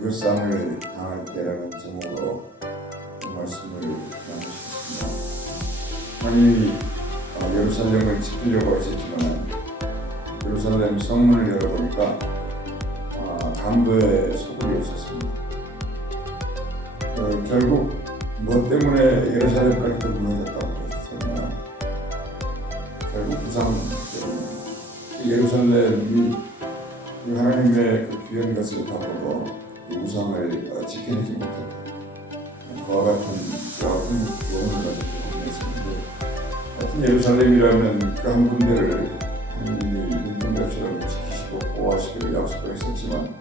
불쌍을 당할 때라는 제목으로 말씀을 나누셨습니다. 하나님이 예루살렘을 지키려고 하셨지만 예루살렘 성문을 열어보니까 강도의 소굴이 없었습니다. 결국 뭐 때문에 예루살렘까지도 무너졌다고 하셨으냐, 결국 부상 때문에 예루살렘이 하나님의 그 귀한 것을 바꾸고 우상을 지켜내지 못했다. 그와 같은 교훈을 가지고 있었는데, 같은 예루살렘이라는 그 한 군데를 하나님이 눈동자처럼 지키시고 보호하시기로 약속을 했었지만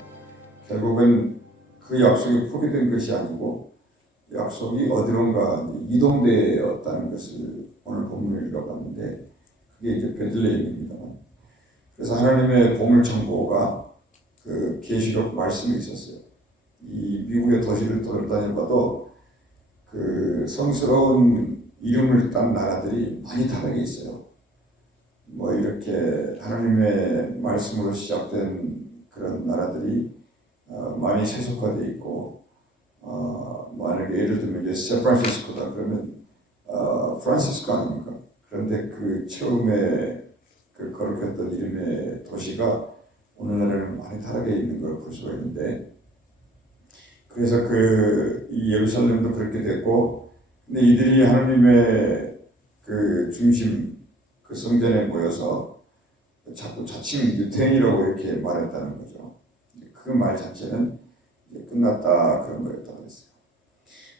결국은 그 약속이 포기된 것이 아니고 약속이 어디론가 이동되었다는 것을 오늘 본문을 읽어봤는데, 그게 이제 베들레헴입니다만, 그래서 하나님의 보물창고가 그 계시록 말씀이 있었어요. 이 미국의 도시를 돌아다녀봐도 그 성스러운 이름을 딴 나라들이 많이 다르게 있어요. 뭐 이렇게 하나님의 말씀으로 시작된 그런 나라들이 많이 세속화되어 있고, 만약에 예를 들면 이제 샌프란시스코다 그러면 프란시스코 아닙니까? 그런데 그 처음에 그 거룩했던 이름의 도시가 오늘날에는 많이 다르게 있는 걸 볼 수가 있는데, 그래서 이 예루살렘도 그렇게 됐고, 근데 이들이 하나님의 그 중심, 그 성전에 모여서 자꾸 자칭 유태인이라고 이렇게 말했다는 거죠. 그 말 자체는 이제 끝났다 그런 거였다고 했어요.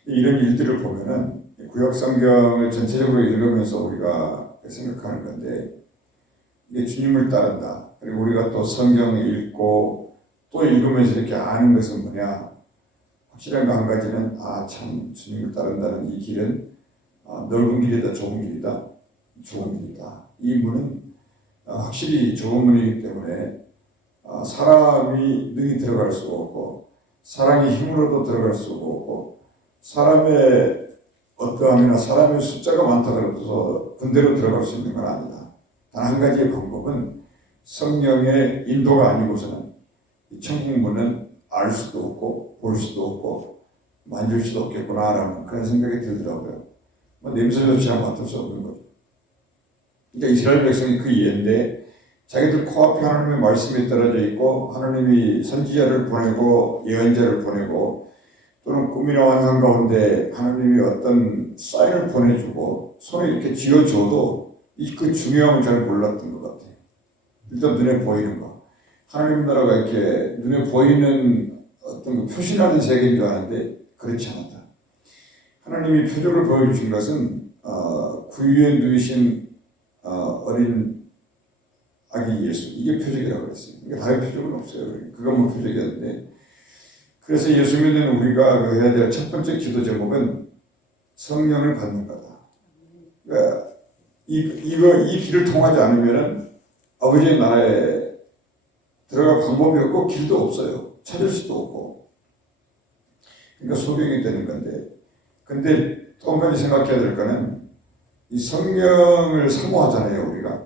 이런 일들을 보면은 구약 성경을 전체적으로 읽으면서 우리가 생각하는 건데, 이게 주님을 따른다. 그리고 우리가 또 성경을 읽고 또 읽으면서 이렇게 아는 것은 뭐냐? 확실한 거 한 가지는 참 주님을 따른다는 이 길은 넓은 길이다, 좋은 길이다, 좋은 길이다. 이 문은 확실히 좋은 문이기 때문에 사람이 능히 들어갈 수 없고, 사람이 힘으로도 들어갈 수 없고, 사람의 어떠함이나 사람의 숫자가 많다고 해서 군대로 들어갈 수 있는 건 아니다. 단 한 가지의 방법은 성령의 인도가 아니고서는 이 천국문은 알 수도 없고 볼 수도 없고 만질 수도 없겠구나라는 그런 생각이 들더라고요. 냄새조차 맡을 수 없는 거죠. 그러니까 이스라엘 백성이 그 예인데, 자기들 코앞에 하나님의 말씀이 떨어져 있고 하나님이 선지자를 보내고 예언자를 보내고 또는 꿈이나 환상 가운데 하나님이 어떤 사인을 보내주고 손에 이렇게 쥐어줘도 그 중요함을 잘 몰랐던 것 같아요. 일단 눈에 보이는 거, 하나님 나라가 이렇게 눈에 보이는 어떤 표시나는 세계인 줄 아는데 그렇지 않았다. 하나님이 표적을 보여주신 것은 구유에 누이신 어린 아기 예수, 이게 표적이라고 그랬어요. 그러니까 다른 표적은 없어요. 그것만 표적이었는데, 그래서 예수 믿는 우리가 해야 될 첫 번째 기도 제목은 성령을 받는 거다. 그러니까 이 길을 통하지 않으면은 아버지의 나라에 들어갈 방법이 없고 길도 없어요. 찾을 수도 없고. 그러니까 소경이 되는 건데, 근데 또 한 가지 생각해야 될 거는 이 성령을 사모하잖아요. 우리가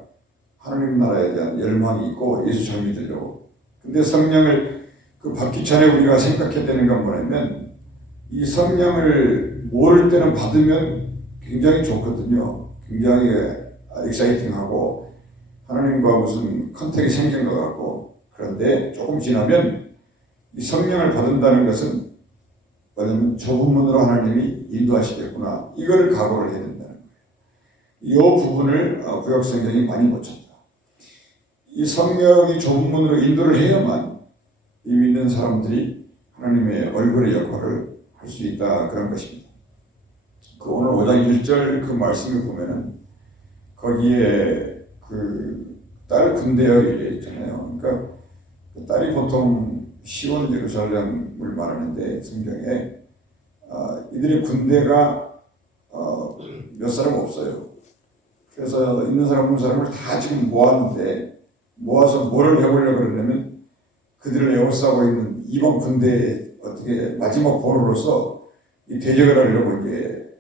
하나님 나라에 대한 열망이 있고 예수 잘 믿으려고. 근데 성령을 받기 전에 우리가 생각해야 되는 건 뭐냐면, 이 성령을 모를 때는 받으면 굉장히 좋거든요. 굉장히 익사이팅하고 하나님과 무슨 컨택이 생긴 것 같고, 그런데 조금 지나면 이 성령을 받는다는 것은 뭐냐면 좁은 문으로 하나님이 인도하시겠구나, 이거를 각오를 해야 된다는 거예요. 이 부분을 구약 성경이 많이 놓쳤다. 이 성령이 좁은 문으로 인도를 해야만 이 믿는 사람들이 하나님의 얼굴의 역할을 할 수 있다, 그런 것입니다. 그 오늘 5장 1절 그 말씀을 보면은 거기에 딸 군대여 이래 있잖아요. 그러니까 그 딸이 보통 시온 예루살렘을 말하는데, 성경에 이들의 군대가 몇 사람 없어요. 그래서 있는 사람 없는 사람을 다 지금 모았는데, 모아서 뭐를 해보려고 그러냐면 그들을 에워싸고 있는 이방 군대의 어떻게 마지막 보루로서 이 대적을 하려고 이제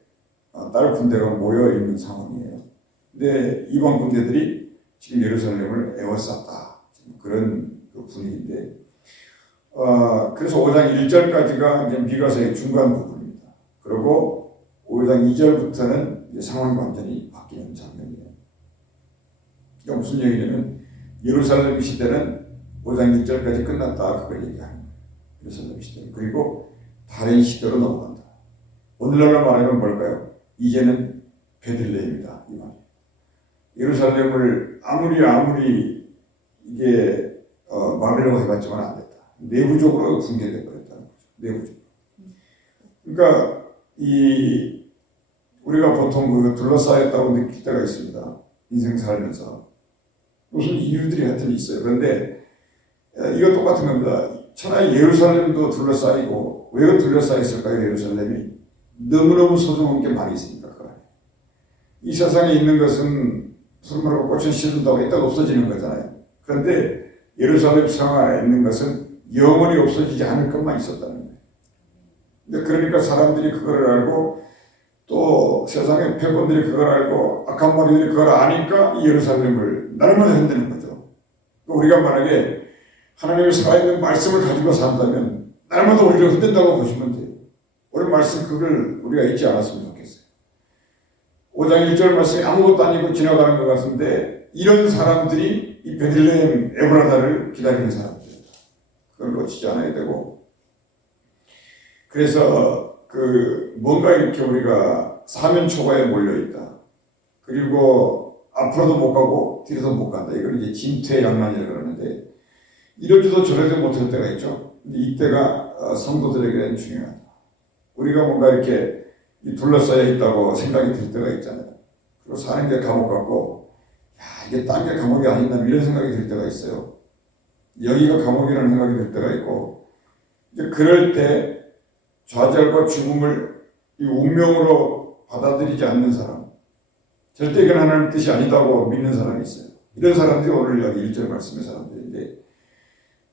딸 군대가 모여 있는 상황이에요. 근데 이방 군대들이 지금 예루살렘을 에워쌌다, 그런 분위기인데, 그래서 5장 1절까지가 이제 미가서의 중간 부분입니다. 그리고 5장 2절부터는 이제 상황이 완전히 바뀌는 장면이에요. 그러니까 무슨 얘기냐면 예루살렘 시대는 5장 1절까지 끝났다 그걸 얘기하는 거예요. 예루살렘 시대. 그리고 다른 시대로 넘어간다. 오늘날로 말하면 뭘까요? 이제는 베들레헴이다 이 말이에요. 예루살렘을 아무리 이게 막으려고 해봤지만 안 됐다. 내부적으로 붕괴돼 버렸다는 거죠. 내부적으로. 그러니까 우리가 보통 둘러싸였다고 느낄 때가 있습니다. 인생 살면서 무슨 이유들이 하여튼 있어요. 그런데 이거 똑같은 겁니다. 천하의 예루살렘도 둘러싸이고 왜 둘러싸였을까요? 예루살렘이 너무너무 소중한 게 많이 있으니까 그 안에. 이 세상에 있는 것은 소름으로 꽃을 심는다고 이따가 없어지는 거잖아요. 그런데 예루살렘 성 안에 있는 것은 영원히 없어지지 않을 것만 있었다는 거예요. 근데 그러니까 사람들이 그걸 알고 또 세상의 패권들이 그걸 알고 악한 머리들이 그걸 아니까 이 예루살렘을 날마다 흔드는 거죠. 우리가 만약에 하나님의 살아있는 말씀을 가지고 산다면 날마다 우리를 흔든다고 보시면 돼요. 오늘 말씀 그걸 우리가 잊지 않았으면 좋겠어요. 5장 1절 말씀이 아무것도 아니고 지나가는 것 같은데 이런 사람들이 이 베들레헴 에브라다를 기다리는 사람들입니다. 그걸 놓치지 않아야 되고 그래서 뭔가 이렇게 우리가 사면 초과에 몰려있다. 그리고 앞으로도 못 가고 뒤로도 못 간다. 이걸 이제 진퇴양난이라고 그러는데 이러지도 저러지도 못할 때가 있죠. 근데 이때가 성도들에게는 중요하다. 우리가 뭔가 이렇게 둘러싸여 있다고 생각이 들 때가 있잖아요. 그리고 사는 게 감옥 같고 이게 딴 게 감옥이 아닌가 이런 생각이 들 때가 있어요. 여기가 감옥이라는 생각이 들 때가 있고 이제 그럴 때 좌절과 죽음을 이 운명으로 받아들이지 않는 사람, 절대 이건 하나님 뜻이 아니다고 믿는 사람이 있어요. 이런 사람들이 오늘 여기 1절 말씀의 사람들인데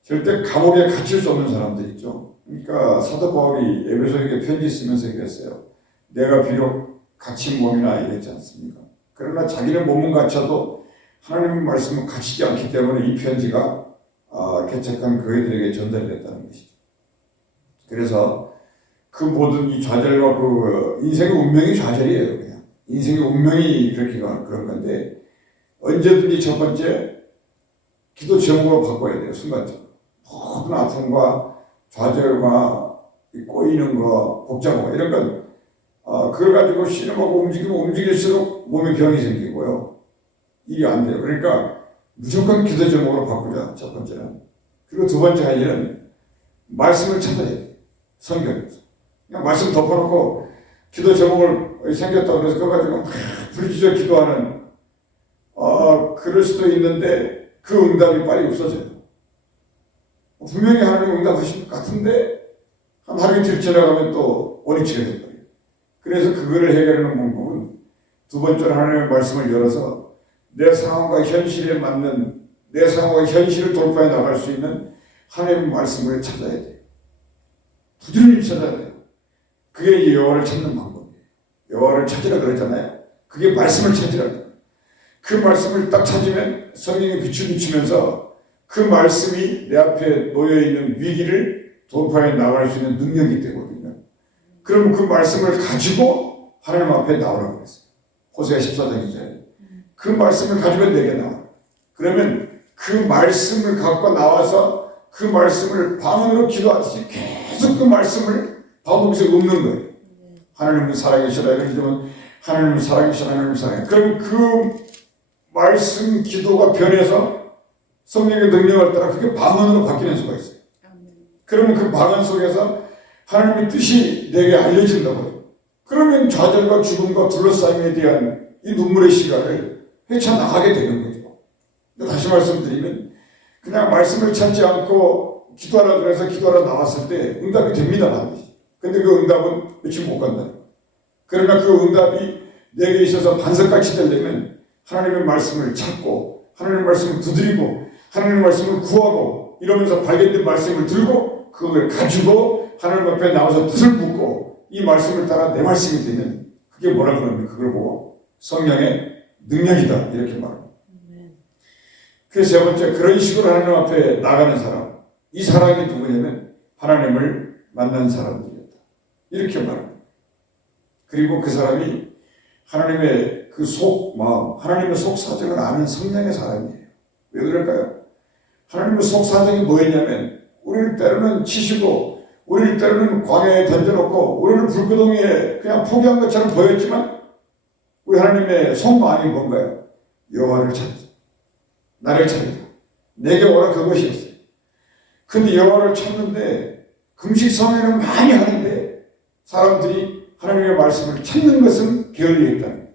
절대 감옥에 갇힐 수 없는 사람들 있죠. 그러니까 사도 바울이 에베소에게 편지 쓰면서 그랬어요. 내가 비록 갇힌 몸이나 이랬지 않습니까? 그러나 자기는 몸은 갇혀도 하나님의 말씀은 갇히지 않기 때문에 이 편지가 개척한 교회들에게 전달이 됐다는 것이죠. 그래서 그 모든 이 좌절과 인생의 운명이 좌절이에요. 그냥 인생의 운명이 그런 건데 언제든지 첫 번째 기도 제목으로 바꿔야 돼요. 순간적으로 모든 아픔과 좌절과 꼬이는 거, 복잡한 거 이런 건 그걸 가지고 신음하고 움직일수록 몸에 병이 생기고요. 일이 안 돼요. 그러니까 무조건 기도 제목으로 바꾸자. 첫 번째는. 그리고 두 번째 할 일은 말씀을 찾아야 돼요. 성경에서. 그냥 말씀 덮어놓고 기도 제목을 생겼다고 해서 그거 가지고 막 부르짖어 기도하는 그럴 수도 있는데 그 응답이 빨리 없어져요. 분명히 하나님 응답하실 것 같은데 한 하루 이틀 지나가면 또 원위치가 돼버려요. 그래서 그거를 해결하는 방법은 두 번째로 하나님의 말씀을 열어서 내 상황과 현실에 맞는 내 상황과 현실을 돌파해 나갈 수 있는 하나님의 말씀을 찾아야 돼요. 부지런히 찾아야 돼요. 그게 이제 여호와를 찾는 방법이에요. 여호와를 찾으라 그러잖아요. 그게 말씀을 찾으라. 그 말씀을 딱 찾으면 성령의 빛을 비추면서 그 말씀이 내 앞에 놓여있는 위기를 돌파해 나갈 수 있는 능력이 되거든요. 그럼 그 말씀을 가지고 하나님 앞에 나오라고 그랬어요. 호세아 14장 2절에. 그 말씀을 가지고 내게 나와. 그러면 그 말씀을 갖고 나와서 그 말씀을 방언으로 기도하듯이 계속 그 말씀을 반복해서 읊는 거예요. 하나님은 살아계시라 이러면 하나님은 살아계시라 하나님은 살아계시라. 그럼 그 말씀 기도가 변해서 성령의 능력을 따라 그게 방언으로 바뀌는 수가 있어요. 그러면 그 방언 속에서 하나님의 뜻이 내게 알려진다고요. 그러면 좌절과 죽음과 둘러싸임에 대한 이 눈물의 시간을 헤쳐나가게 되는 거죠. 다시 말씀드리면 그냥 말씀을 찾지 않고 기도하라 그래서 기도하러 나왔을 때 응답이 됩니다. 반드시. 근데 그 응답은 며칠 못 간다. 그러나 그 응답이 내게 있어서 반석같이 되려면 하나님의 말씀을 찾고 하나님의 말씀을 두드리고 하나님의 말씀을 구하고 이러면서 발견된 말씀을 들고 그걸 가지고 하나님 앞에 나와서 뜻을 묻고 이 말씀을 따라 내 말씀이 되면 그게 뭐라 그러면 그걸 보고 성령의 능력이다 이렇게 말합니다. 그 세 번째 그런 식으로 하나님 앞에 나가는 사람 이 사람이 누구냐면 하나님을 만난 사람들이었다. 이렇게 말합니다. 그리고 그 사람이 하나님의 그 속마음, 하나님의 속사정을 아는 성령의 사람이에요. 왜 그럴까요? 하나님의 속사정이 뭐였냐면 우리를 때로는 치시고 우리를 때로는 광야에 던져놓고 우리를 불구덩이에 그냥 포기한 것처럼 보였지만 우리 하나님의 속마음이 뭔가요? 여호와를 찾자. 나를 찾자. 내게 오라 그것이었어요. 근데 여호와를 찾는데 금식성회는 많이 하는데 사람들이 하나님의 말씀을 찾는 것은 게을리했다는 거예요.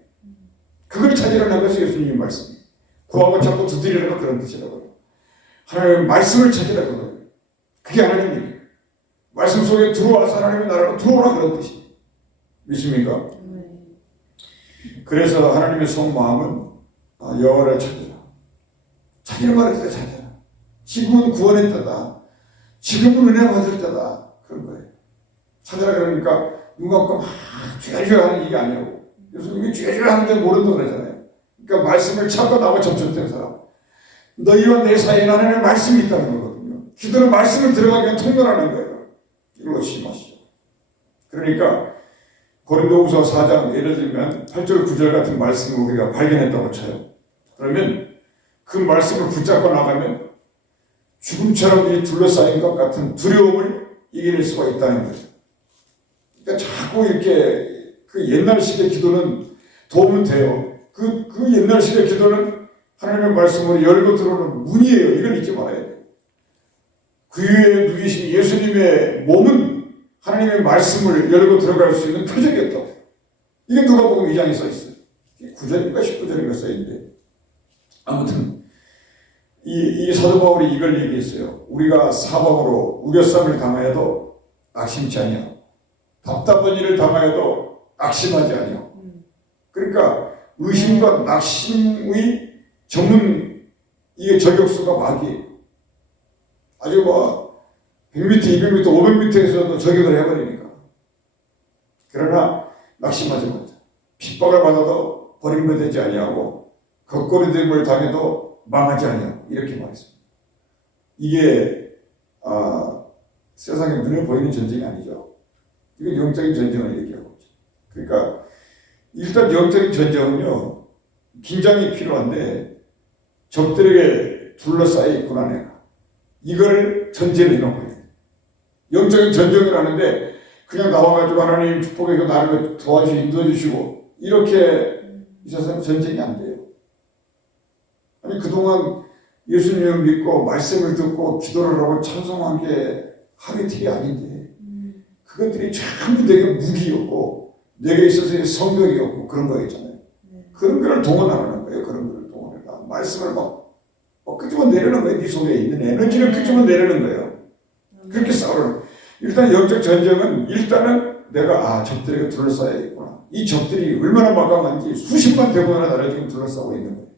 그걸 찾으라는 것이 예수님의 말씀이에요. 구하고 찾고 두드리라는 그런 뜻이라고요. 하나님의 말씀을 찾으라고 거예요. 그게 하나님이에요. 말씀 속에 들어와서 하나님의 나라로 들어오라 그런 뜻이에요. 믿습니까? 그래서 하나님의 속마음은 여호와를 찾으라. 찾으라 말했어요. 찾아라. 지금은 구원의 때다. 지금은 은혜 받을 때다. 그런 거예요. 찾으라 그러니까 누가 막 죄죄 하는 얘기 아니라고. 예수님이 죄죄 하는 줄 모른다고 그러잖아요. 그러니까 말씀을 찾고 나와 접촉된 사람. 너희와 내 사이에 하나님의 말씀이 있다는 거거든요. 기도는 말씀을 들어가기 위한 통로라는 거예요. 이걸 조심하시죠. 그러니까 고린도후서 4장 예를 들면 8절 9절 같은 말씀을 우리가 발견했다고 쳐요. 그러면 그 말씀을 붙잡고 나가면 죽음처럼 둘러싸인 것 같은 두려움을 이겨낼 수가 있다는 거예요. 그러니까 자꾸 이렇게 그 옛날식의 기도는 도움은 돼요. 그 옛날식의 기도는 하나님의 말씀으로 열고 들어오는 문이에요. 이걸 잊지 말아야 돼요. 그 위에 누이신 예수님의 몸은 하나님의 말씀을 열고 들어갈 수 있는 표적이었다고. 이게 누가복음 2장에 써 있어요. 9절인가 19절인가 써 있는데 아무튼 이 사도 바울이 이걸 얘기했어요. 우리가 사방으로 우겨쌈을 당하여도 낙심치 아니하고 답답한 일을 당하여도 낙심하지 아니하고. 그러니까 의심과 낙심의 전문 이게 저격수가 마귀예요. 아주 100m, 200m, 500m에서도 저격을 해버리니까. 그러나 낙심하지 말자. 핍박을 받아도 버림받지 아니하고 거꾸로됨을 당해도 망하지 아니하고 이렇게 말했습니다. 이게 세상에 눈에 보이는 전쟁이 아니죠. 이건 영적인 전쟁을 얘기하고 있죠. 그러니까 일단 영적인 전쟁은요. 긴장이 필요한데 적들에게 둘러싸여 있구나 내가. 이걸 전제를 해놓은 거예요. 영적인 전쟁을 하는데 그냥 나와가지고 하나님 축복해서 나를 도와주시고 인도해주시고 이렇게 이 세상 전쟁이 안 돼요. 아니 그동안 예수님을 믿고 말씀을 듣고 기도를 하고 찬송한 게 하루 이틀이 아닌데 그것들이 전부 내게 무기였고 내게 있어서의 성벽이었고 그런 거였잖아요. 그런 거를 동원하는 거예요. 그런 거를 동원해라. 말씀을 막 끄집어 내려는 거예요. 네 속에 있는 에너지를 끄집어 내려는 거예요. 그렇게 싸우는. 일단 영적 전쟁은 일단은 내가 적들에게 둘러싸여야겠구나. 이 적들이 얼마나 막강한지 수십만 대군이나 나를 지금 둘러싸고 있는 거예요.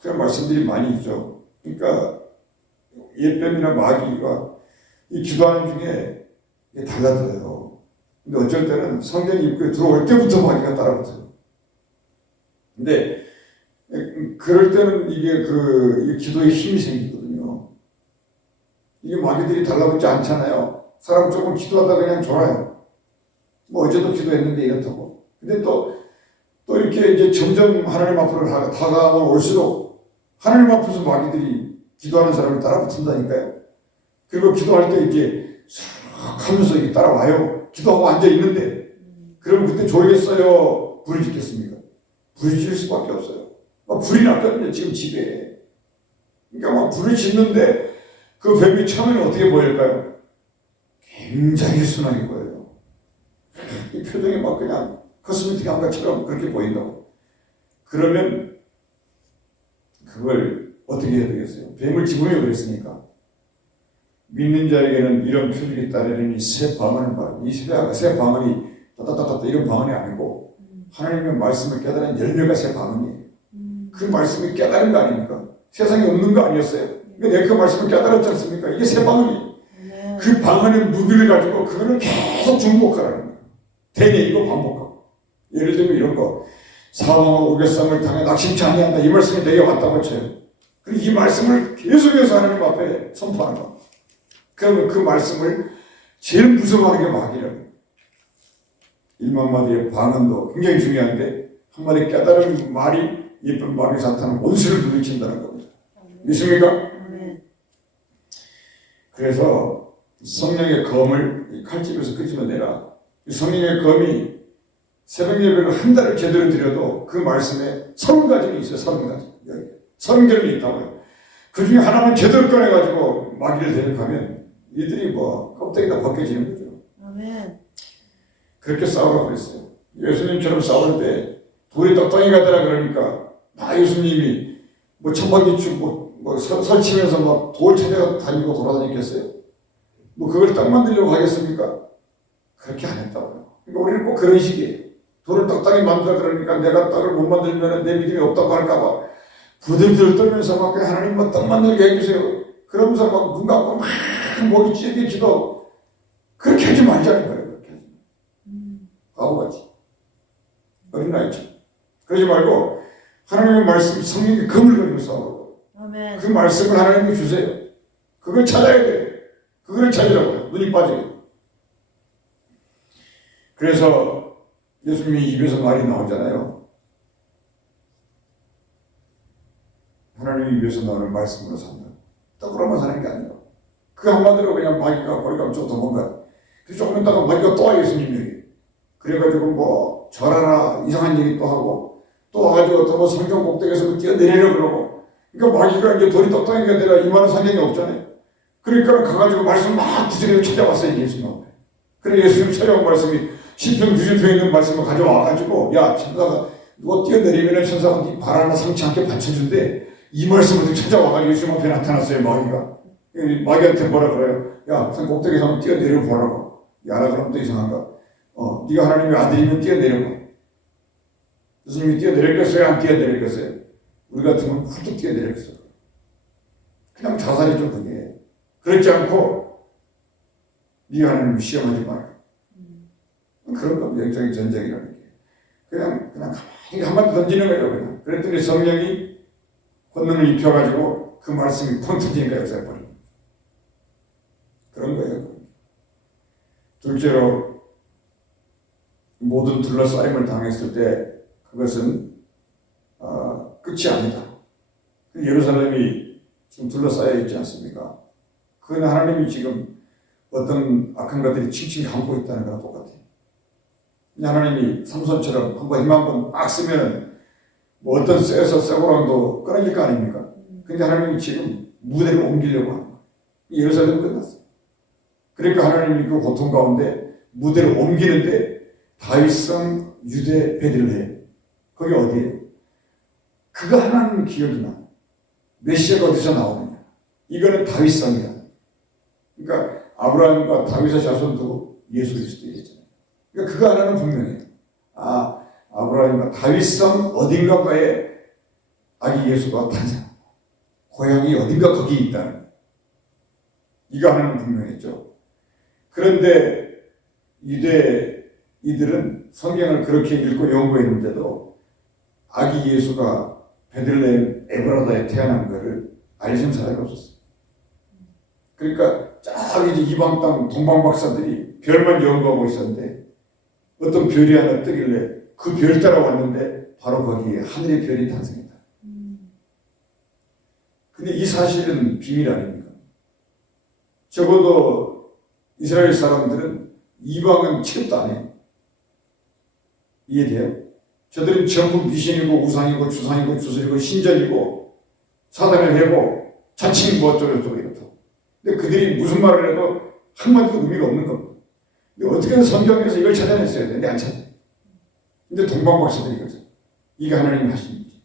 그런 말씀들이 많이 있죠. 그러니까 예뱀이나 마귀가 이 기도하는 중에 달라져요. 근데 어쩔 때는 성전 입구에 들어올 때부터 마귀가 따라붙어요. 근데 그럴 때는 이게 이 기도에 힘이 생기거든요. 이게 마귀들이 달라붙지 않잖아요. 사람 조금 기도하다 그냥 졸아요. 어제도 기도했는데 이렇다고. 근데 또 이렇게 이제 점점 하나님 앞으로 다가가면 올수록 하나님 앞에서 마귀들이 기도하는 사람을 따라붙는다니까요. 그리고 기도할 때 이렇게 싹 하면서 이렇게 따라와요. 기도하고 앉아있는데. 그럼 그때 졸겠어요? 불이 짓겠습니까? 불이 질 수밖에 없어요. 불이 났거든요, 지금 집에. 그러니까 불을 짓는데 그 뱀이 처음에는 어떻게 보일까요? 굉장히 순하게 보여요. 이 표정이 막 그냥 코스메틱 한 것처럼 그렇게 보인다고. 그러면 그걸 어떻게 해야 되겠어요? 뱀을 집어넣어 그랬으니까. 믿는 자에게는 이런 표적이 따르니 새 방언을 말하고 이 새 방언이 따따따따 이런 방언이 아니고 하나님의 말씀을 깨달은 열매가 새 방언이에요. 그 말씀이 깨달은 거 아닙니까? 세상에 없는 거 아니었어요? 내가 그 말씀을 깨달았지 않습니까? 이게 새 방언이에요. 그 방언의 무기를 가지고 그거를 계속 중복하라는 거예요. 되뇌이고 반복하고. 예를 들면 이런 거. 사망과 우겨쌈을 당해 낙심치 아니한다. 이 말씀이 내게 왔다고 쳐요. 그리고 이 말씀을 계속해서 하나님 앞에 선포하는 거. 그러면 그 말씀을 제일 무서워하는 게 마귀라고. 1만 마디의 방언도 굉장히 중요한데 한마디 깨달은 말이 예쁜 마귀 사탄은 원수를 물리친다는 겁니다. 믿습니까? 그래서 성령의 검을 칼집에서 끄집어내라. 성령의 검이 새벽 예배를 한 달을 제대로 드려도 그 말씀에 30가지는 있어요. 30가지. 30개는 있다고요. 그 중에 하나만 제대로 꺼내가지고 마귀를 대적하면 이들이 뭐 껍데기가 벗겨지는 거죠. 아멘. 그렇게 싸우라고 그랬어요. 예수님처럼 싸울 때 돌이 떡덩이가 되라 그러니까 예수님이 뭐 천방지축 뭐 설치면서 막 돌 찾아다니고 돌아다녔겠어요? 뭐 그걸 딱 만들려고 하겠습니까? 그렇게 안 했다고요. 그러니까 우리는 꼭 그런 식이에요. 돌을 떡땅이 만들어 그러니까 내가 떡을 못 만들면 내 믿음이 없다고 할까봐 부들부들 떨면서 막 하나님 뭐 떡 만들게 해주세요. 그러면서 막 눈 감고 막 목이 찢어지도 그렇게 하지 말자는 거예요. 그렇게 하지. 바보같이. 어린아이처럼. 그러지 말고 하나님의 말씀 성령의 검을 가지고 싸우고 그 말씀을 하나님께 주세요. 그걸 찾아야 돼요. 그걸 찾으라고요. 눈이 빠져요. 그래서 예수님이 입에서 말이 나오잖아요. 하나님 입에서 나오는 말씀으로 산다. 떡으로만 사는 게 아니라 그 한마디로 그냥 마귀가 거리가 좀 도망가. 그래서 조금 있다가 마귀가 또 와요. 예수님 얘기. 그래가지고 뭐 절하라 이상한 얘기 또 하고 또 와가지고 또 뭐 성경 꼭대기에서 뛰어내리려 그러고. 그러니까 마귀가 이제 돌이 떡덩이가 되라 이만한 성경이 없잖아요. 그러니까 가가지고 말씀 막 구석에서 찾아왔어요. 예수님. 그래 예수님 찾아온 말씀이 시편 90편에 있는 말씀을 가져와가지고 야 천사가 누가 뛰어내리면 천사가 네 발 하나 상치 않게 받쳐준대. 이 말씀을 찾아와가지고 예수님 앞에 나타났어요. 마귀가. 마귀한테 뭐라 그래요? 야 무슨 꼭대기에서 한번 뛰어내려 보라고. 야라 그러면 또 이상한가? 네가 하나님의 아들이면 뛰어내려봐. 예수님이 뛰어내렸겠어요? 안 뛰어내렸겠어요? 우리 같으면 훌쩍 뛰어내렸어요. 그냥 자살이죠 그게. 그렇지 않고 네가 하나님을 시험하지 마라. 그런 겁니다. 영적인 전쟁이라는 게. 그냥 가만히 한마디 던지는 거예요. 그냥. 그랬더니 성령이 권능을 입혀가지고 그 말씀이 펑 터지니까 역사해 버립니다. 그런 거예요. 둘째로 모든 둘러싸임을 당했을 때 그것은 끝이 아니다. 예루살렘이 지금 둘러싸여 있지 않습니까? 그건 하나님이 지금 어떤 악한 것들이 칭칭 감고 있다는 거랑 똑같아요. 하나님이 삼손처럼 한번 힘 한번 막 쓰면 뭐 어떤 쇠고랑도 끊어질 거 아닙니까? 근데 하나님이 지금 무대를 옮기려고 하는 거예요. 예루살렘은 끝났어요. 그러니까 하나님이 그 고통 가운데 무대를 옮기는데 다윗성 유대 베들레헴 거기 어디예요? 그가 하나님 기억이 나. 메시아가 어디서 나오느냐? 이거는 다윗성이야. 그러니까 아브라함과 다윗의 자손도 예수 그리스도였잖아요. 그러니까 그거 하나는 분명해요. 아브라함과 다윗성 어딘가에 아기 예수가 탄생. 고향이 어딘가 거기 있다는. 이거 하나는 분명했죠. 그런데 이들은 성경을 그렇게 읽고 연구했는데도 아기 예수가 베들레헴 에브라다에 태어난 것을 알려준 사람이 없었어요. 그러니까 저기 이방 땅 동방 박사들이 별만 연구하고 있었는데 어떤 별이 하나 뜨길래 그 별 따라 왔는데 바로 거기에 하늘의 별이 탄생했다. 근데 이 사실은 비밀 아닙니까? 적어도 이스라엘 사람들은 이방은 취급도 안 해요. 이해돼요? 저들은 전부 미신이고 우상이고 주상이고 주술이고 신전이고 사단의 회고 자칭 뭐 어쩌고저쩌고 이렇다. 근데 그들이 무슨 말을 해도 한마디도 의미가 없는 겁니다. 근데 어떻게든 성경에서 이걸 찾아냈어야 되는데 안 찾아요. 근데 동방박사들이 이거죠. 이게 하나님이 하신 일이죠.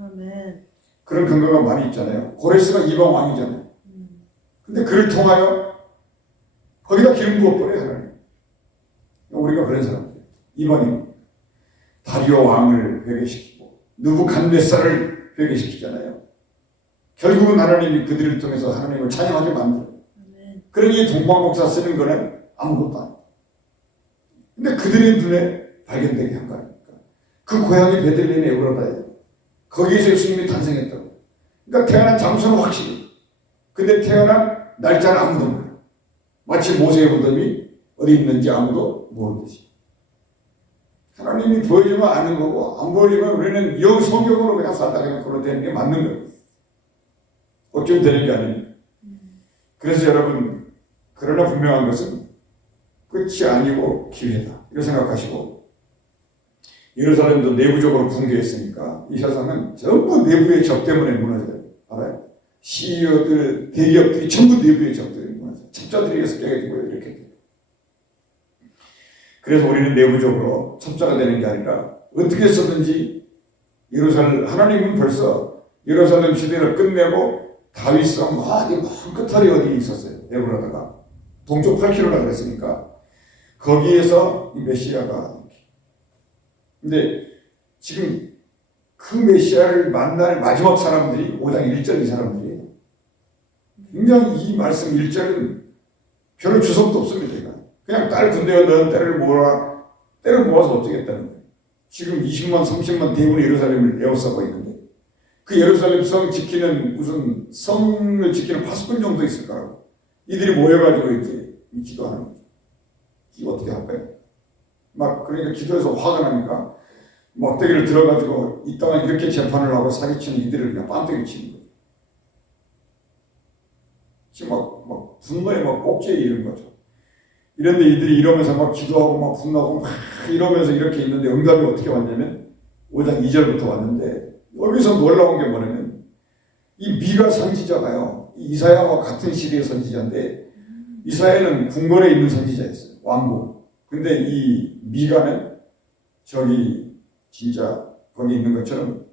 아멘. 그런 근거가 많이 있잖아요. 고레스가 이방 왕이잖아요. 근데 그를 통하여 거기다 기름 부어버려요 하나님. 우리가 그런 사람들 이방인 다리오 왕을 회개시키고 느부갓네살을 회개시키잖아요. 결국은 하나님이 그들을 통해서 하나님을 찬양하게 만들어요. 그러니 동방목사 쓰는 거는 아무것도 아니에요. 근데 그들의 눈에 발견되게 한 거 아닙니까? 그 고향이 베들레헴 에브라다예요. 거기에서 예수님이 탄생했다고. 그러니까 태어난 장소는 확실히. 근데 태어난 날짜는 아무도 몰라요. 마치 모세의 무덤이 어디 있는지 아무도 모르듯이. 하나님이 보여주면 아는 거고 안 보여주면 우리는 영 성경으로 그냥 살다 그냥 그러되는 게 맞는 거예요. 어쩌면 되는 게 아닙니다. 그래서 여러분, 그러나 분명한 것은 끝이 아니고 기회다 이렇게 생각하시고, 예루살렘도 내부적으로 붕괴했으니까 이 세상은 전부 내부의 적 때문에 무너져요. 알아요? CEO들, 대기업들이 전부 내부의 적들이 무너져요. 첩자들이 계속 깨지고 이렇게 돼요. 그래서 우리는 내부적으로 첩자가 되는 게 아니라 어떻게 해서든지 하나님은 벌써 예루살렘 시대를 끝내고 다윗성 어디 먼 끝털이 어디 있었어요. 에브라다가 동쪽 8km라 그랬으니까 거기에서 이 메시아가, 근데 지금 그 메시아를 만날 마지막 사람들이 5장 1절 이 사람들이에요. 굉장히 이 말씀 1절은 별로 주석도 없습니다. 그냥 딸 군대에 넣은 때를 모아서 어쩌겠다는 거예요. 지금 20만 30만 대군의 예루살렘을 에워싸고 있는데 그 예루살렘 성 지키는 무슨 성을 지키는 파수꾼 정도 있을 거라고 이들이 모여가지고 이제 기도하는 거죠. 이거 어떻게 할까요? 막 그러니까 기도해서 화가 나니까 막대기를 들어가지고 이따가 이렇게 재판을 하고 사기치는 이들을 그냥 빤대기 치는 거죠. 지금 막 분노에 막 꼭지에 이른 거죠. 이런데 이들이 이러면서 막 기도하고 막 분노하고 막 이러면서 이렇게 있는데 응답이 어떻게 왔냐면 5장 2절부터 왔는데, 여기서 놀라운 게 뭐냐면 이 미가 선지자가요, 이사야와 같은 시대의 선지자인데 이사야는 궁궐에 있는 선지자였어요. 왕궁. 근데 이 미가는 저기 진짜 거기 있는 것처럼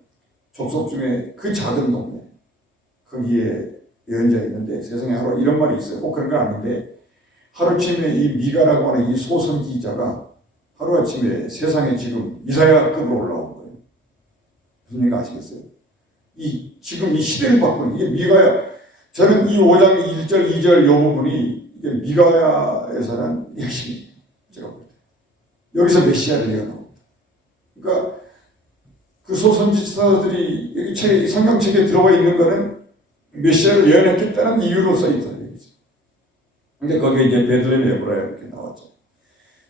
족속 중에 그 작은 동네 거기에 예언자가 있는데 세상에 하루 이런 말이 있어요. 꼭 그런 건 아닌데 하루아침에 이 미가라고 하는 이 소선지자가 하루아침에 세상에 지금 이사야급으로 올라온 거예요. 무슨 얘기 아시겠어요? 지금 이 시대를 바꾸는 이게 미가야. 저는 이 5장 1절 2절 요 부분이 이게 미가야에서는 핵심이에요. 제가 볼 때. 여기서 메시아를 예언합니다. 그러니까 그 소선지자들이 여기 성경책에 들어가 있는 거는 메시아를 예언했겠다는 이유로 써있다. 근데 거기에 이제 베들레헴 에브라야 이렇게 나왔죠.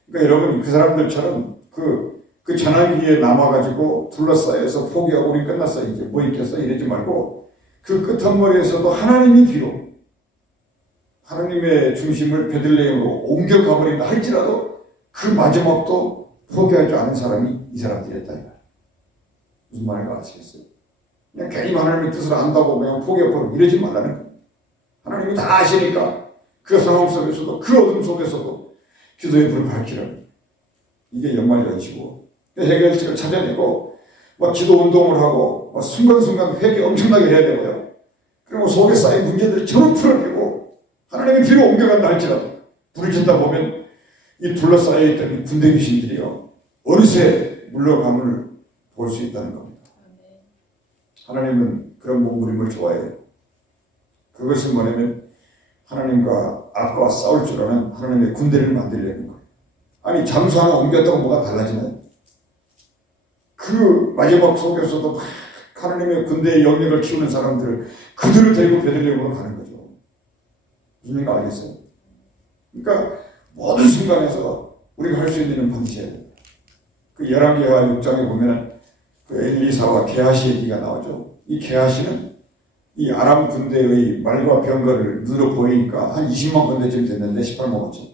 그러니까 여러분, 그 사람들처럼 그 전환기에 남아가지고 둘러싸여서 포기하고 우리 끝났어 이제 뭐 있겠어 이러지 말고 그 끝한머리에서도 하나님이 비록 하나님의 중심을 베들레헴으로 옮겨가버린다 할지라도 그 마지막도 포기하지 않은 사람이 이 사람들이었다. 무슨 말인가 아시겠어요? 그냥 괜히 하나님의 뜻을 안다고 그냥 포기해버리고 이러지 말라는 거예요. 하나님이 다 아시니까 그 상황 속에서도 그 어둠 속에서도 기도의 불을 밝히라는, 이게 연말연시고 해결책을 찾아내고 막 기도 운동을 하고 막 순간순간 회개 엄청나게 해야 되고요. 그리고 속에 쌓인 문제들을 전부 풀어내고 하나님의 뒤로 옮겨간다 할지라도 불을 졌다 보면 이 둘러싸여 있던 군대 귀신들이요 어느새 물러감을 볼 수 있다는 겁니다. 하나님은 그런 몸부림을 좋아해요. 그것은 뭐냐면 하나님과 악과 싸울 줄 아는 하나님의 군대를 만들려는 거예요. 아니 장소 하나 옮겼다고 뭐가 달라지나요? 그 마지막 속에서도 막 하나님의 군대의 영역을 키우는 사람들을 그들을 데리고 베들레헴으로 가는 거죠. 무슨 얘기인가 알겠어요? 그러니까 모든 순간에서 우리가 할 수 있는 일은 반드시 해야 됩니다. 그 열왕기하 6장에 보면 그 엘리사와 게하시 얘기가 나오죠. 이 게하시는 이 아람 군대의 말과 병거를 눈으로 보이니까 한 20만 군대쯤 됐는데 18만원쯤.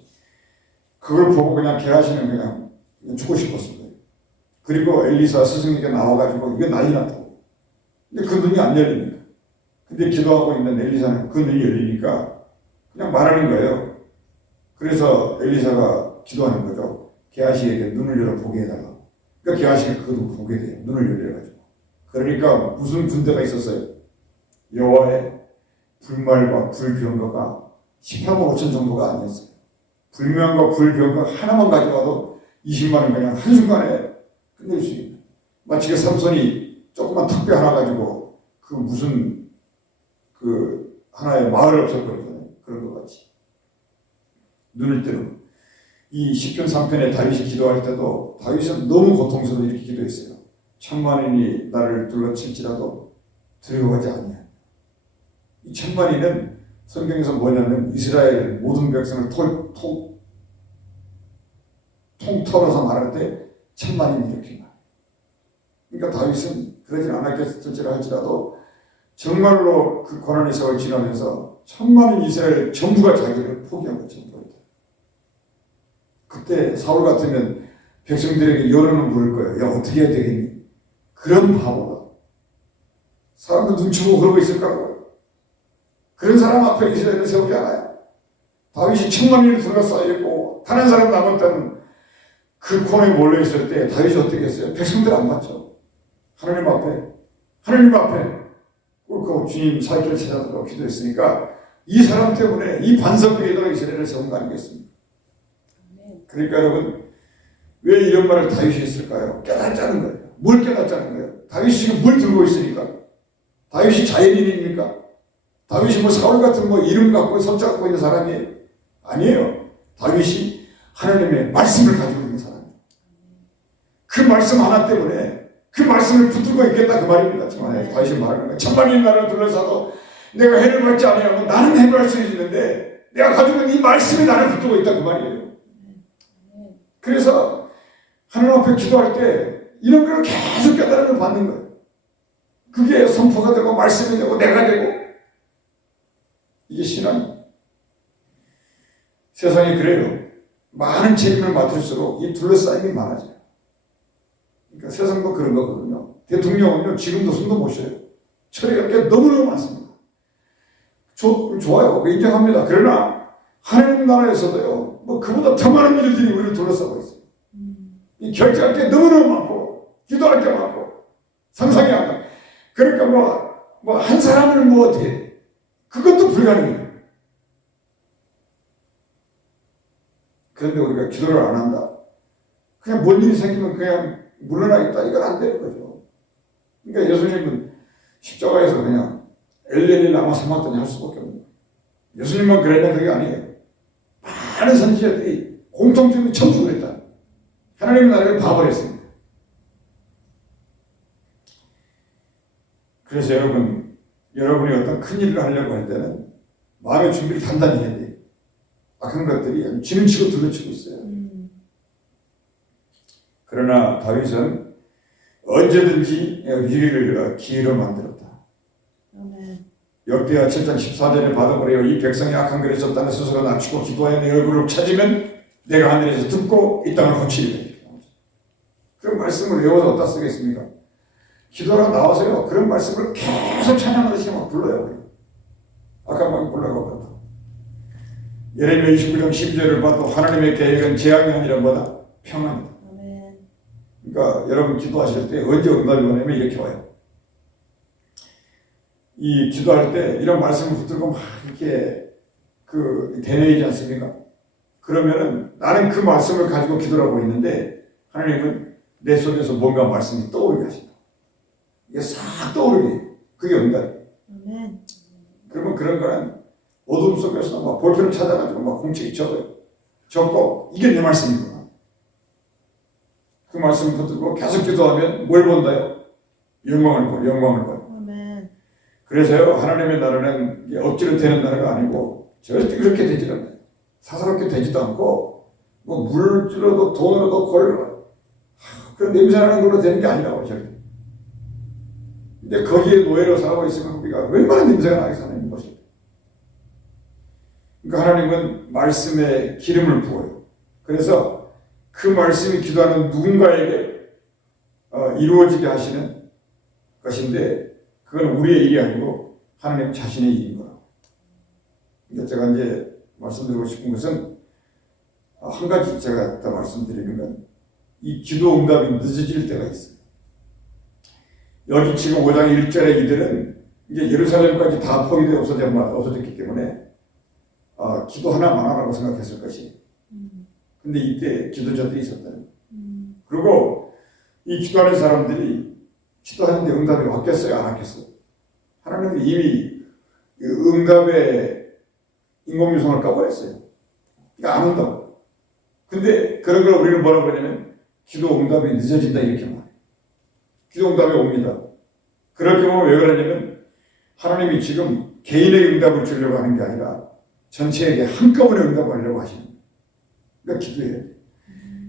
그걸 보고 그냥 게하시는 그냥 죽고 싶었을 거예요. 그리고 엘리사 스승에게 나와가지고 이게 난리 났다고. 근데 그 눈이 안 열리니까. 근데 기도하고 있는 엘리사는 그 눈이 열리니까 그냥 말하는 거예요. 그래서 엘리사가 기도하는 거죠. 게하시에게 눈을 열어 보게 해달라고. 그러니까 게하시가 그것도 보게 돼요. 눈을 열려가지고. 그러니까 무슨 군대가 있었어요? 여호와의 불말과 불병거가 18만 5천 정도가 아니었어요. 불명과 불병거 하나만 가져와도 20만 원 그냥 한순간에 끝낼 수 있는. 마치 그 삼손이 조그만 턱뼈 하나 가지고 그 무슨 그 하나의 마을을 없애버리잖아요. 그런 것 같이. 눈을 뜨는. 이 시편 3편에 다윗이 기도할 때도 다윗은 너무 고통스러워 이렇게 기도했어요. 천만인이 나를 둘러칠지라도 두려워하지 아니하리라. 이 천만인은 성경에서 뭐냐면 이스라엘 모든 백성을 통틀어서 말할 때 천만인 일으킨 거야. 그러니까 다윗은 그러진 않았겠을지라 할지라도 정말로 그 고난의 세월 지나면서 천만인 이스라엘 전부가 자기를 포기한 거죠. 그때 사울 같으면 백성들에게 여론을 물을 거예요. 야, 어떻게 해야 되겠니? 그런 바보가 사람들 눈치 보고 그러고 있을 거라고. 그런 사람 앞에 이스라엘을 세우지 않아요. 다윗이 천만인을 둘러싸여 있고 다른 사람 남았다는 그 코너에 몰려있을 때 다윗이 어떻게 했어요? 백성들 안 봤죠. 하나님 앞에 그 주님 살길을 찾아달라고 기도했으니까 이 사람 때문에 이 반석 위에다가 이스라엘을 세운 거 아니겠습니까? 그러니까 여러분, 왜 이런 말을 다윗이 했을까요? 깨닫자는 거예요. 뭘 깨닫자는 거예요? 다윗이 지금 뭘 들고 있으니까? 다윗이 자연인입니까? 다윗이 뭐 사울 같은 뭐 이름 갖고 석자 갖고 있는 사람이 아니에요. 다윗이 하나님의 말씀을 가지고 있는 사람이에요. 그 말씀 하나 때문에 그 말씀을 붙들고 있겠다 그 말입니다. 지금 다윗이 말하는 거예요. 천만인 나라를 둘러싸도 내가 해를 받지 아니하면 나는 해를 할 수 있는데 내가 가지고 있는 이 말씀이 나를 붙들고 있다 그 말이에요. 그래서 하나님 앞에 기도할 때 이런 걸 계속 깨달음을 받는 거예요. 그게 선포가 되고 말씀이 되고 내가 되고 이게 신앙이에요. 세상이 그래요. 많은 책임을 맡을수록 이 둘러싸임이 많아져요. 그러니까 세상도 그런 거거든요. 대통령은요 지금도 숨도 못 쉬어요. 처리가 꽤 너무너무 많습니다. 좋아요. 인정합니다. 그러나 하나님 나라에서도요. 뭐 그보다 더 많은 일들이 우리를 둘러싸고 있어요. 이 결정할 게 너무너무 많고 기도할 게 많고 상상이 안 가. 그러니까 뭐 한 사람을 뭐 어떻게 그것도 불가능해요. 그런데 우리가 기도를 안 한다. 그냥 뭔 일이 생기면 그냥 물러나 있다. 이건 안 되는 거죠. 그러니까 예수님은 십자가에서 그냥 엘레니 라마 사막더니 할 수밖에 없는 거예요. 예수님만 그랬냐 그게 아니에요. 많은 선지자들이 공통점이 전부 그랬다. 하나님의 나라를 봐버렸습니다. 그래서 여러분이 어떤 큰 일을 하려고 할 때는 마음의 준비를 단단히 해야 돼요. 악한 것들이 지름치고 둘러치고 있어요. 그러나 다윗은 언제든지 위기를 기회로 만들었다. 역대하 7장 14절에 받아보래요. 이 백성이 악한 글에 썼다는 스스로 낮추고 기도하여 내 얼굴을 찾으면 내가 하늘에서 듣고 이 땅을 고치리라. 그 말씀을 외워서 어디다 쓰겠습니까? 기도하러 나와서요. 그런 말씀을 계속 찬양하듯이 막 불러요. 아까 막 불러가고 예레미야 29장 12절을 봐도 하나님의 계획은 재앙이 아니라 뭐다? 평안이다. 그러니까 여러분 기도하실 때 언제 응답이 오냐면 이렇게 와요. 이 기도할 때 이런 말씀을 붙들고 막 이렇게 대뇌이지 않습니까? 그러면은 나는 그 말씀을 가지고 기도를 하고 있는데 하나님은 내 속에서 뭔가 말씀이 떠오르게 하신다. 이게 싹 떠오르게. 그게 응답이에요. 그러면 그런 거는 어둠 속에서 막 볼펜을 찾아가지고 막 공책에 적고 이게 내 말씀이구나. 그 말씀을 붙들고 계속 기도하면 뭘 본다요? 영광을 봐요. 그래서요, 하나님의 나라는 억지로 되는 나라가 아니고 절대 그렇게 되지 않아요. 사사롭게 되지도 않고 뭐 물질로도 돈으로도 그런 냄새나는 걸로 되는 게 아니라고 절대. 근데 거기에 노예로 살고 있으면 우리가 얼마나 냄새가 나게 사는 것이. 그러니까 하나님은 말씀에 기름을 부어요. 그래서 그 말씀이 기도하는 누군가에게 이루어지게 하시는 것인데 그건 우리의 일이 아니고 하나님 자신의 일인 거라고. 그러니까 제가 이제 말씀드리고 싶은 것은 한 가지 제가 더 말씀드리는 건 이 기도 응답이 늦어질 때가 있어요. 여기 지금 5장 1절에 이들은 이제 예루살렘까지 다 포위되어 없어졌기 때문에 기도 하나만 하라고 생각했을 것이. 근데 이때 기도자들이 있었다는 거예요. 그리고 이 기도하는 사람들이 기도하는데 응답이 왔겠어요? 안 왔겠어요? 하나님은 이미 응답의 인공위성을 까버렸어요. 그러니까 안 온다고. 근데 그런 걸 우리는 뭐라고 그러냐면 기도 응답이 늦어진다 이렇게 말해요. 기도 응답이 옵니다. 그럴 경우 왜 그러냐면 하나님이 지금 개인의 응답을 주려고 하는 게 아니라 전체에게 한꺼번에 응답하려고 하시는 거예요. 그러니까 기도해야 돼.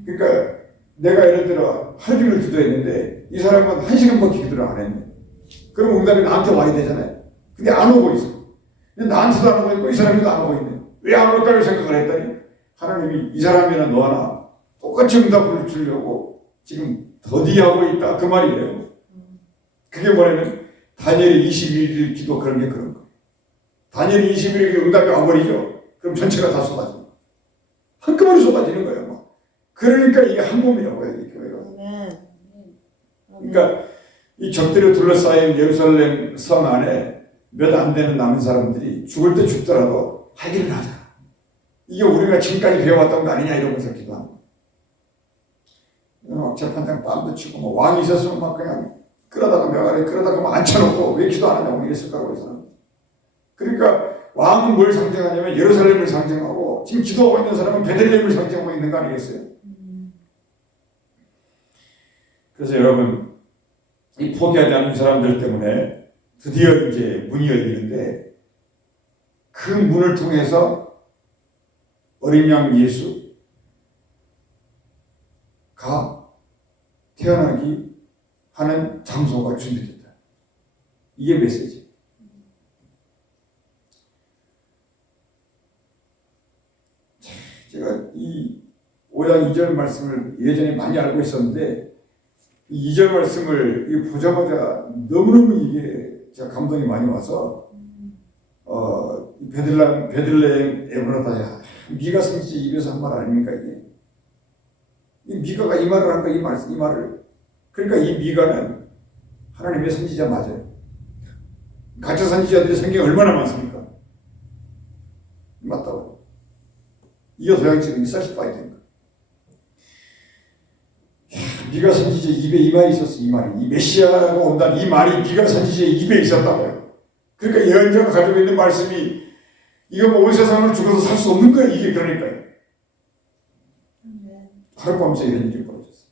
그러니까 내가 예를 들어 하루 종일 기도했는데 이 사람은 1시간밖에 기도를 안 했네. 그럼 응답이 나한테 와야 되잖아요. 근데 안 오고 있어. 근데 나한테도 안 오고 있고 이 사람도 안 오고 있네. 왜 안 올까를 생각을 했더니 하나님이 이 사람이나 너 하나 똑같이 응답을 주려고 지금 더디하고 있다. 그 말이에요. 그게 뭐냐면 다니엘이 21일 기도 그런 게 그런 거예요. 다니엘이 21일 응답이 와버리죠. 그럼 전체가 다 쏟아져. 한꺼번에 쏟아지는 거예요. 그러니까 이게 한 몸이라고 해요. 이 교회가. 그러니까 이 적들에 둘러싸인 예루살렘 성 안에 몇 안 되는 남은 사람들이 죽을 때 죽더라도 하기를 하자. 이게 우리가 지금까지 배워왔던 거 아니냐 이러면서 기도합니다. 막 재판장 뺨도 치고 뭐 왕이 있었으면 막 그냥 끌어다가 명하래 끌어다가 막 앉혀놓고 왜 기도 안 하냐고 이랬을 거라고 해서. 그러니까 왕은 뭘 상징하냐면 예루살렘을 상징하고 지금 기도하고 있는 사람은 베들레헴을 상징하고 있는 거 아니겠어요? 그래서 여러분 이 포기하지 않는 사람들 때문에 드디어 이제 문이 열리는데 그 문을 통해서 어린 양 예수가 태어나기 하는 장소가 준비됐다. 이게 메시지. 제가 이 5장 2절 말씀을 예전에 많이 알고 있었는데 이 2절 말씀을 보자마자 너무너무 이게 제가 감동이 많이 와서 베들레헴 에브라다야 미가 선지자 입에서 한 말 아닙니까 이게? 이 미가가 이 말을 한 거 이 말을 그러니까 이 미가는 하나님의 선지자 맞아요. 가짜 선지자들이 성경에 얼마나 많습니까? 맞다고. 이게 도양처럼 설치파이 된 거. 미가 선지자 입에 이 말이 있었어. 이 말이 이 메시아가 온다는 이 말이 미가 선지자 입에 있었다고요. 그러니까 예언자가 가지고 있는 말씀이 이거 뭐 온 세상을 죽어서 살 수 없는 거야 이게. 그러니까요. 하룻밤새 이런 일이 벌어졌어요.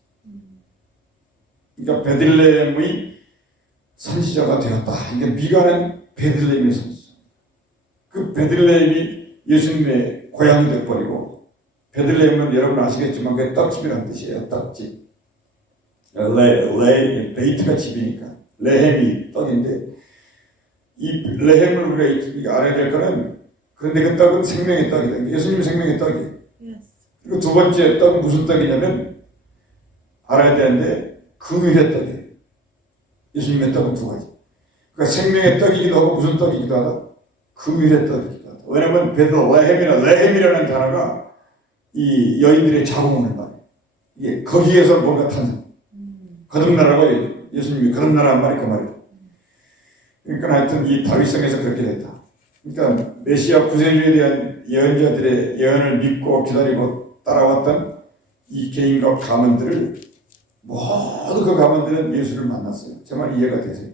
그러니까 베들레헴의 선지자가 되었다. 그러니까 미가는 베들레헴의 선지자. 그 베들레헴이 예수님의 고향이 되어버리고 베들레헴은 여러분 아시겠지만 그게 떡집이라는 뜻이에요. 떡집. 베이트가 집이니까 레헴이 떡인데 이 레헴을 우리가 알아야 될 거는 그런데 그 떡은 생명의 떡이다. 예수님이 생명의 떡이에요. 그리고 두 번째 떡은 무슨 떡이냐면 알아야 되는데 금일의 떡이에요. 예수님의 떡은 두 가지. 그러니까 생명의 떡이기도 하고 무슨 떡이기도 하다. 금일의 떡이기도 하다. 왜냐하면 레헴이라는 단어가 이 여인들의 자궁을 말해요. 이게 거기에서 뭔가 탄생. 거듭나라고 예수님이 거듭나라는 말이 그 말이에요. 그러니까 하여튼 이 다윗성에서 그렇게 됐다. 그러니까 메시아 구세주에 대한 예언자들의 예언을 믿고 기다리고 따라왔던 이 개인과 가문들을 모두 그 가문들은 예수를 만났어요. 정말 이해가 되세요?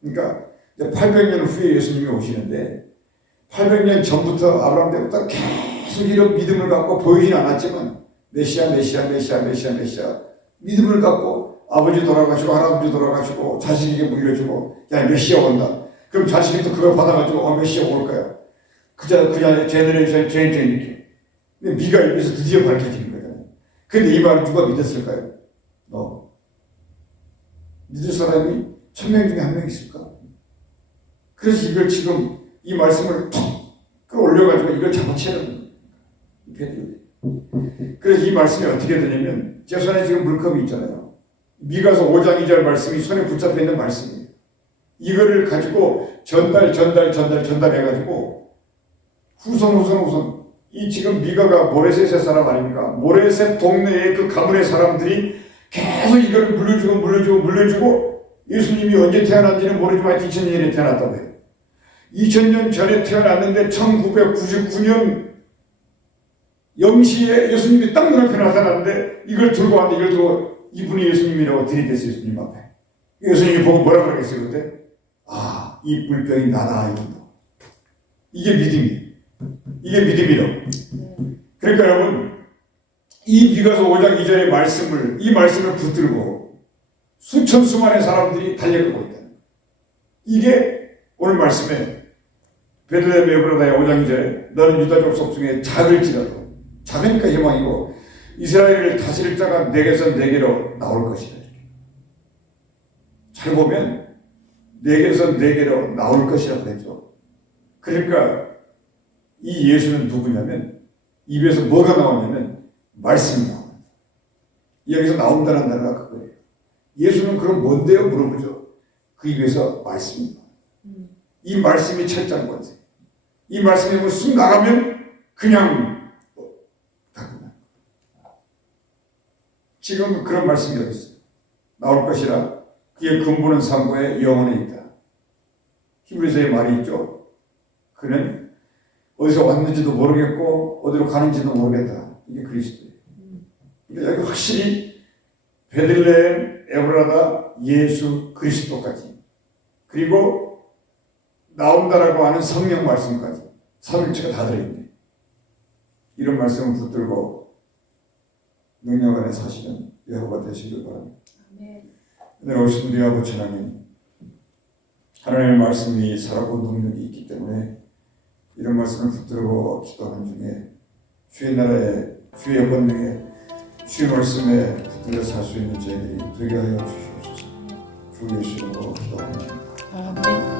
그러니까 800년 후에 예수님이 오시는데 800년 전부터 아브라함 때부터 계속 이런 믿음을 갖고 보이진 않았지만 메시아 믿음을 갖고 아버지 돌아가시고 할아버지 돌아가시고 자식에게 물려주고 야 메시아 온다. 그럼 자식이 또 그걸 받아가지고 메시아 올 거야. 그 제너레이션 이렇게. 근데 미가 입에서 드디어 밝혀지는 거잖아요. 근데 이 말을 누가 믿었을까요? 너. 믿을 사람이 1000명 중에 한 명 있을까? 그래서 이걸 지금 이 말씀을 툭 끌어올려가지고 이걸 잡아채는 거예요. 그래서 이 말씀이 어떻게 되냐면 제 손에 지금 물컵이 있잖아요. 미가서 5장 2절 말씀이 손에 붙잡혀 있는 말씀이에요. 이거를 가지고 전달해가지고 후손 이 지금 미가가 모레셋의 사람 아닙니까? 모레셋 동네의 그 가문의 사람들이 계속 이걸 물려주고 예수님이 언제 태어난지는 모르지만 2000년에 태어났다고 해요. 2000년 전에 태어났는데 1999년 0시에 예수님이 딱 눈앞에 나타났는데 이걸 들고 왔는데 이걸 들고 이분이 예수님이라고 들이댔어요. 예수님 앞에. 예수님이 보고 뭐라 그러겠어요 그때? 아, 이 물병이 나다 이건다. 이게 믿음이에요. 이게 믿음이라고. 그러니까 여러분 이 미가서 5장 2절의 이 말씀을 붙들고 수천 수만의 사람들이 달려가고 있다. 이게 오늘 말씀에 베들레헴 에브라다의 5장 2절에 너는 유다족 속중에 작을지라도, 작으니까 희망이고, 이스라엘을 다스릴 자가 내게서 내게로 나올 것이다. 잘 보면 내게서 내게로 나올 것이라고 했죠. 그러니까 이 예수는 누구냐면, 입에서 뭐가 나오냐면 말씀이 나옵니다. 여기서 나온다는 단어가 그거예요. 예수는 그럼 뭔데요? 물어보죠. 그 입에서 말씀이 나옵니다. 이 말씀이 철장 권세. 이 말씀이 쑥 나가면 그냥 다 끝나. 지금 그런 말씀이 어디 있어요? 나올 것이라 그의 근본은 상고에 영원에 있다. 히브리서의 말이 있죠. 그는 어디서 왔는지도 모르겠고 어디로 가는지도 모르겠다. 이게 그리스도예요. 그러니까 여기 확실히 베들레헴 에브라다 예수 그리스도까지, 그리고 나온다라고 하는 성령 말씀까지 삼일체가 다 들어있네. 이런 말씀을 붙들고 능력 안에 사시는 여호와 되시길 바랍니다. 오늘 오신 우리 아버지 하나님, 하나님의 말씀이 살아고 능력이 있기 때문에 이런 말씀을 붙들고 기도하는 중에 주의 나라에, 주의 권능에, 주의 말씀에 붙들려 살 수 있는 저희들이 되게 하여 주시옵소서. 주 예수로 기도합니다. 아멘.